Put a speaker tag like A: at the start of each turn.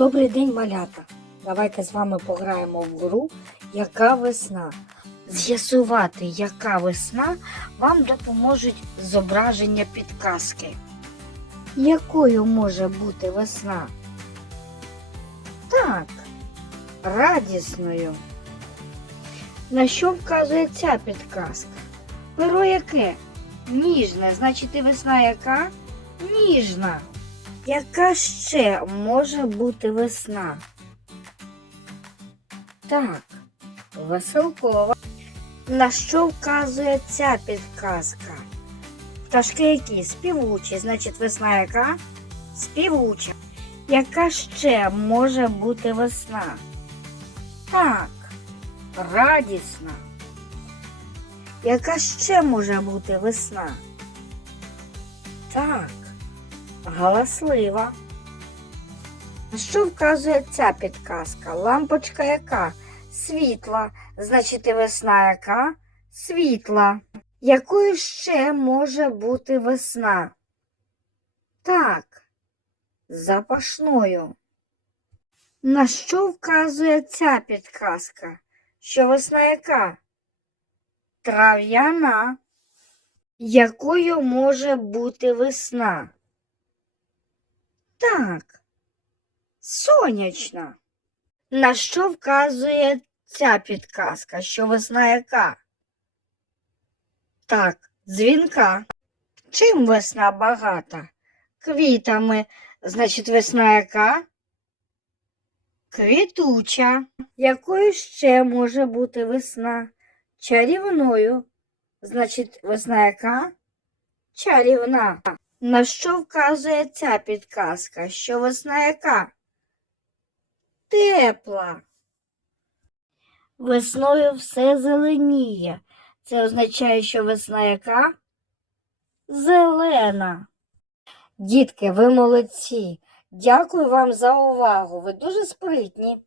A: Добрий день, малята! Давайте з вами пограємо в гру Яка весна. З'ясувати, яка весна, вам допоможуть зображення підказки. Якою може бути весна? Так, радісною. На що вказує ця підказка? Перо яке? Ніжне, значить і весна яка? Ніжна. Яка ще може бути весна? Так, веселкова. На що вказує ця підказка? Пташки які? Співучі, значить весна яка? Співуча. Яка ще може бути весна? Так, радісна. Яка ще може бути весна? Так, галаслива. На що вказує ця підказка? Лампочка яка? Світла. Значить, і весна яка? Світла. Якою ще може бути весна? Так, запашною. На що вказує ця підказка? Що весна яка? Трав'яна. Якою може бути весна? Так, сонячна. На що вказує ця підказка? Що весна яка? Так, дзвінка. Чим весна багата? Квітами. Значить, весна яка? Квітуча. Якою ще може бути весна? Чарівною. Значить, весна яка? Чарівна. На що вказує ця підказка? Що весна яка? Тепла. Весною все зеленіє. Це означає, що весна яка? Зелена. Дітки, ви молодці. Дякую вам за увагу. Ви дуже спритні.